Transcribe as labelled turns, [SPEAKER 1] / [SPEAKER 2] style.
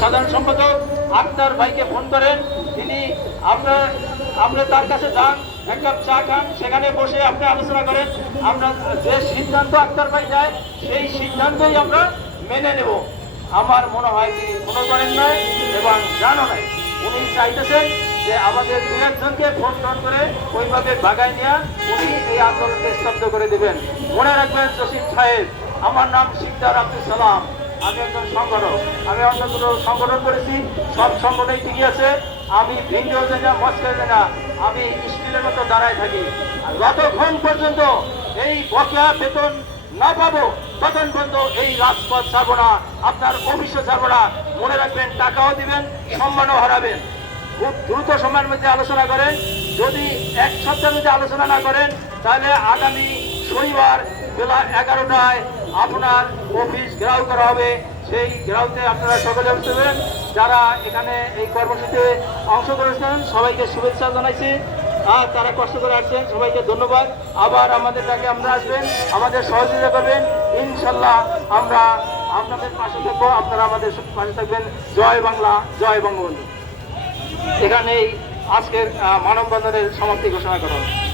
[SPEAKER 1] সাধারণ সম্পাদক আক্তার ভাইকে ফোন করেন। তিনি আপনার আপনি তার কাছে যান, এক কাপ চা খান, সেখানে বসে আপনি আলোচনা করেন। আমরা যে সিদ্ধান্ত আক্তার ভাই যায় সেই সিদ্ধান্তই আমরা মেনে নেব। আমার মনে হয় তিনি ফোনও করেন নাই এবং জানো নাই। উনি চাইতেছেন যে আমাদের দু একজনকে ফোন টোন করে ওইভাবে বাগায় নিয়ে উনি এই আন্দোলনকে স্তব্ধ করে দেবেন। মনে রাখবেন, জসিম সাহেব, আমার নাম সিকদার আব্দুল সালাম। আমি একজন সংগঠক। আমি অন্য সংগঠন করেছি, সব সংগঠনই ঠিকই আছে। আমি ভিন্ডিও যাই না মস্কে যাই না, আমি স্টিলের মতো দাঁড়ায় থাকি। যতক্ষণ পর্যন্ত এই বকেয়া বেতন না পাবো তখন পর্যন্ত এই রাজপথ ছাড়বো না, আপনার অফিসে ছাড়বো না। মনে রাখবেন, টাকাও দিবেন, সম্মানও হারাবেন। খুব দ্রুত সময়ের মধ্যে আলোচনা করেন। যদি এক সপ্তাহের মধ্যে আলোচনা না করেন, তাহলে আগামী শনিবার বেলা এগারোটায় আপনার অফিস ঘেরাও করা হবে। সেই ঘেরাওতে আপনারা সকলে অংশ নেবেন যারা এখানে এই কর্মসূচিতে অংশ করেছেন, সবাইকে শুভেচ্ছা জানাইছি। আর তারা কষ্ট করে আসছেন, সবাইকে ধন্যবাদ। আবার আমাদের ডাকে আমরা আসবেন, আমাদের সহযোগিতা করবেন। ইনশাল্লাহ আমরা আপনাদের পাশে থাকব, আপনারা আমাদের পাশে থাকবেন। জয় বাংলা, জয় বঙ্গবন্ধু। এখানেই আজকের মানববন্ধনের সমাপ্তি ঘোষণা করা হলো।